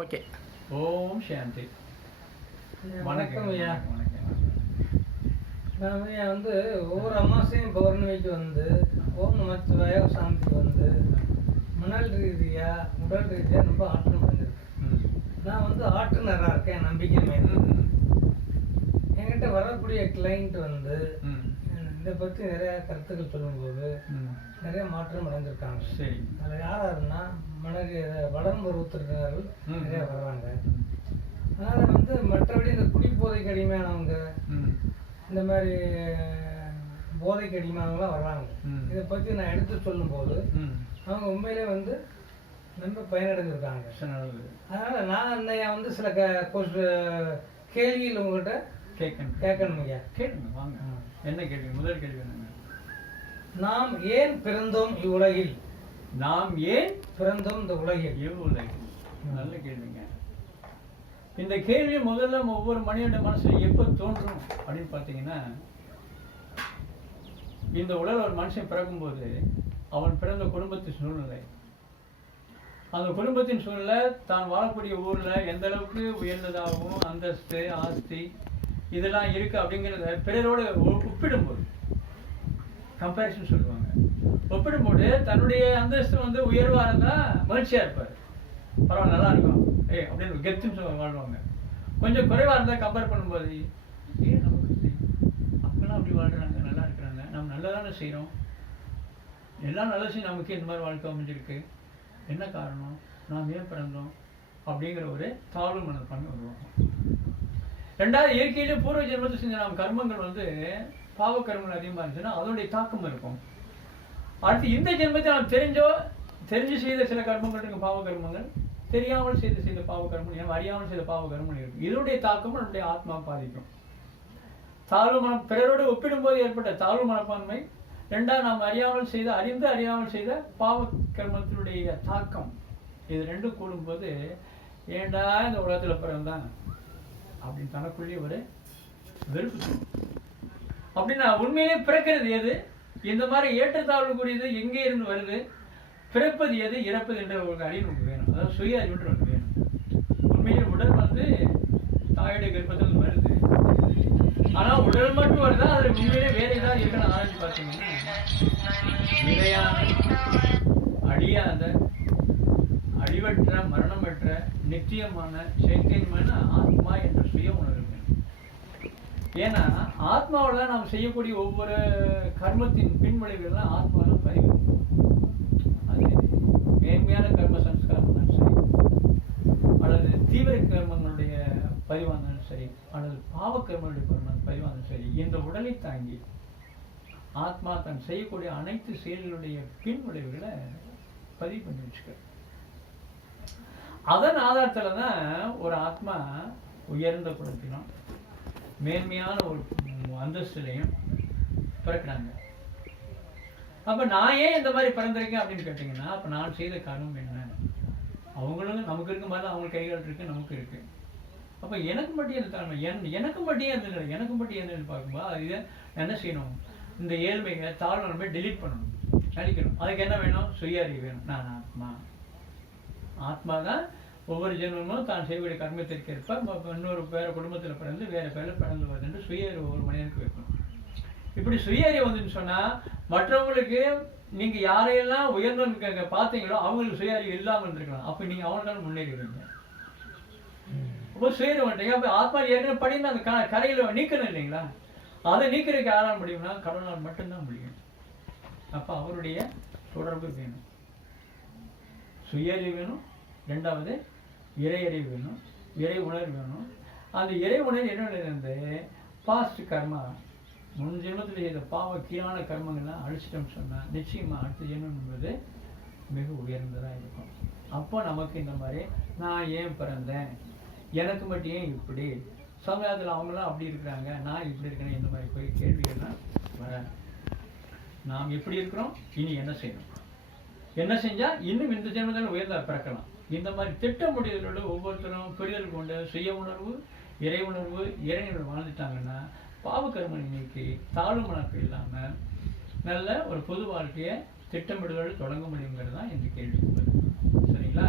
Okay ஓம் சாந்தி வணக்கம் ஐயா வணக்கம் நான் ஐயா வந்து ஒவ்வொரு அமாவாசையும் பௌர்ணமிக்கு வந்து ஓம் நமச்சிவாய சாந்திக்கு வந்து மணல் ரீதியா உடல் ரீதியா ரொம்ப ஆற்றல் பண்ணிருக்கேன் ம். நான் வந்து ஆற்றுநராக இருக்கேன் நம்பிக்கை மேல். என்கிட்ட வரக்கூடிய கிளைண்ட் வந்து. இதை பற்றி நிறைய கருத்துக்கள் சொல்லும்போது. நிறைய மாற்றம் அடைஞ்சிருக்காங்க சரி அதில் யாராருன்னா மனது வடம் பருவத்தினர்கள் ம். நிறைய வர்றாங்க. அதனால் வந்து மற்றபடி இந்த குடிப்போதைக்கு அடிமையானவங்க. இந்த மாதிரி போதைக்கு அடிமானவங்களாம் வர்றாங்க. இதை பற்றி நான் எடுத்து சொல்லும்போது. அவங்க உண்மையிலே வந்து ரொம்ப பயனடைஞ்சிருக்காங்க அதனால் நான் அன்னையா வந்து சில க கேள்விகள் உங்கள்கிட்ட கேட்கணும் கேட்கணும் ஐயா கேளுங்க வாங்க. என்ன கேள்வி? முதல் கேள்வி என்னங்க? நாம் ஏன் பிறந்தோம் இவ்வுலகில் நாம் ஏன் பிறந்தோம் இந்த உலகில்? இவ்வுலகில் நல்ல கேள்விங்க. இந்த கேள்வி முதல்ல ஒவ்வொரு மனிதனோட மனசுல எப்போ தோன்றும் அப்படின்னு பார்த்தீங்கன்னா இந்த உலகில் ஒரு மனுஷன் பிறக்கும்போது அவன் பிறந்த குடும்பத்தின் சூழ்நிலை. அந்த குடும்பத்தின் சூழ்நிலை தான் வாழக்கூடிய ஊர்ல எந்த அளவுக்கு உயர்ந்ததாகவும் அந்தஸ்து ஆஸ்தி இதெல்லாம் இருக்கு அப்படிங்கிறத பிறரோடு ஒ- ஒப்பிடும்போது கம்பேரிசன் சொல்லுவாங்க. ஒப்பிடும்போது தன்னுடைய அந்தஸ்து வந்து உயர்வாக இருந்தால் மகிழ்ச்சியாக இருப்பார். பரவாயில்ல நல்லா இருக்கும். ஏய் அப்படின்னு கெத்துன்னு சொல்ல வாழ்வாங்க. கொஞ்சம் குறைவாக இருந்தால் கம்பேர் பண்ணும்போது ஏன் நமக்கு அப்பெல்லாம் அப்படி வாழ்கிறாங்க நல்லா இருக்கிறாங்க நம்ம நல்லா தானே செய்கிறோம் எல்லாம் நல்ல செய்யும் நமக்கு இந்த மாதிரி வாழ்க்கை அமைஞ்சிருக்கு. என்ன காரணம்? நாம் ஏன் பிறந்தோம்? அப்படிங்கிற ஒரு தாழ்வு மனப்பான்மை உருவாகும். ரெண்டாவது இயற்கையிலே பூர்வ ஜென்மத்தை செஞ்ச நாம் கர்மங்கள் வந்து பாவ கர்மங்கள் அதிகமாக இருந்துச்சுன்னா அதனுடைய தாக்கம் இருக்கும். அடுத்து இந்த ஜென்மத்தை நாம் தெரிஞ்சோ தெரிஞ்சு செய்த சில கர்மங்கள் இருக்கு பாவ கர்மங்கள். தெரியாமல் செய்த செய்த பாவ கர்மங்கள் அறியாமல் செய்த பாவ கர்மங்கள் இருக்கும் இதனுடைய தாக்கம் நம்முடைய ஆத்மா பாதிக்கும். தாழ்வு மனம் பிறரோடு ஒப்பிடும்போது ஏற்பட்ட தாழ்வு மனப்பான்மை. ரெண்டாவது நாம் அறியாமல் செய்த அறிந்து அறியாமல் செய்த பாவ கர்மத்தினுடைய தாக்கம். இது ரெண்டும் கூடும்போது ஏண்டா இந்த உலகத்தில் பிறந்தான்? அப்படின்னு தனக்குள்ளே ஒரு வெறுப்பு அப்படின்னா உண்மையிலே பிறக்கிறது எது? இந்த மாதிரி ஏற்றத்தாழ்வுக்குரியது எங்கே இருந்து வருது? பிறப்பது எது? இறப்பது என்ற ஒரு அறிவு நமக்கு வேணும். அதாவது சுய அறிவுன்ற ஒன்று வேணும். உண்மையிலே உடல் வந்து தாயுடைய கர்ப்பத்தில் வருது. ஆனால் உடல் மட்டும் வருதா? அதில் உண்மையிலே வேலை தான் இருக்குன்னு ஆராய்ச்சி பார்த்தீங்கன்னா நிச்சயமான சைத்தன்யமான ஆத்மா என்ற சுய உணர்வு ஏன்னா ஆத்மாவில் தான் நாம் செய்யக்கூடிய ஒவ்வொரு கர்மத்தின் பின்விளைவுகள்லாம் ஆத்மாவில் பதிவு அது மேன்மையான கர்ம சம்ஸ்காரம் இருந்தாலும் சரி அல்லது தீவிர கர்மங்களுடைய பதிவாக இருந்தாலும் சரி அல்லது பாவ கர்மங்களுடைய பரிமாணம் பதிவாக இருந்தாலும் சரி இந்த உடலை தாங்கி ஆத்மா தன் செய்யக்கூடிய அனைத்து செயல்களுடைய பின்விளைவுகளை பதிவு பண்ணி வச்சுக்கிறேன் அதன் ஆதாரத்துல தான் ஒரு ஆத்மா உயர்ந்த குடும்பத்திலும் மேன்மையான ஒரு அந்தஸ்துலையும் பிறக்கிறாங்க. அப்ப நான் ஏன் இந்த மாதிரி பிறந்திருக்கேன் அப்படின்னு கேட்டிங்கன்னா அப்ப நான் செய்த காரணம் என்ன? அவங்களும் நமக்கு இருக்க மாதிரி தான் அவங்க கைகள் இருக்கு நமக்கு இருக்கு. அப்ப எனக்கு மட்டும் எந்த தலைமை என் எனக்கு மட்டும் எந்த இல்லை எனக்கு மட்டும் எந்த பார்க்கும்போது இதை என்ன செய்யணும்? இந்த ஏழ்மையை தாழ்வு நம்ம டெலீட் பண்ணணும். அழிக்கணும் அதுக்கு என்ன வேணும்? சுய அறிவு வேணும். நான் ஆத்மா. ஆத்மா தான் ஒவ்வொரு ஜென்மமும் தான் செய்யக்கூடிய கர்மத்திற்கேற்ப இன்னொரு வேற குடும்பத்தில் பிறந்து வேறு பேரில் பிறந்து வருது என்று சுய அறிவு ஒரு மனிதனுக்கு வைக்கணும். இப்படி சுயறிவு வந்துன்னு சொன்னால் மற்றவங்களுக்கு நீங்கள் யாரையெல்லாம் உயர்ந்தவங்க பார்த்தீங்களோ அவங்களுக்கு சுயறிவு இல்லாமல் இருந்திருக்கலாம். நீங்கள் நீங்க முன்னேறி முன்னேறிடுவீங்க. அப்போ சுயறிவு வந்துட்டீங்க அப்போ ஆத்மா ஏற்கனவே படிந்து அந்த க- கரையில் நீக்கணும் இல்லைங்களா? அதை நீக்கிறதுக்கு யாரால் முடியும்னா கடவுளால் மட்டும்தான் முடியும். அப்போ அவருடைய தொடர்பு வேணும். சுயறிவு வேணும் ரெண்டாவது இறையறிவு வேணும் இறை உணர்வு வேணும். அந்த இறை உணர்வு என்ன இருந்து பாஸ்ட் கர்மா முன் ஜென்மத்தில் செய்த பாவ கீழான கர்மங்கள்லாம் அழிச்சிட்டோம்னு சொன்னால் நிச்சயமாக அடுத்த ஜென்மம் என்பது மிக உயர்ந்ததாக இருக்கும். அப்போ நமக்கு இந்த மாதிரி நான் ஏன் பிறந்தேன்? எனக்கு மட்டும் ஏன் இப்படி? சமயத்தில் அவங்களாம் அப்படி இருக்கிறாங்க. நான் இப்படி இருக்கிறேன் இந்த மாதிரி போய் கேள்விகள்லாம் வர நாம் எப்படி இருக்கிறோம்? இனி என்ன செய்யணும்? என்ன செஞ்சா இன்னும் இந்த ஜென்மத்தில் உயர்ந்தா பிறக்கலாம். இந்த மாதிரி திட்ட முடிவுகளோட ஒவ்வொருத்தரும் புரிதல் கொண்டு சுய உணர்வு இறை உணர்வு இறைநிலை வாழ்ந்துட்டாங்கன்னா பாவக்கர்மனை நீக்கி தாழ்வு மனப்பு இல்லாமல் நல்ல ஒரு பொது வாழ்க்கையை திட்டமிடுதல் தொடங்க முடியுங்கிறது தான் இந்த கேள்வி சரிங்களா?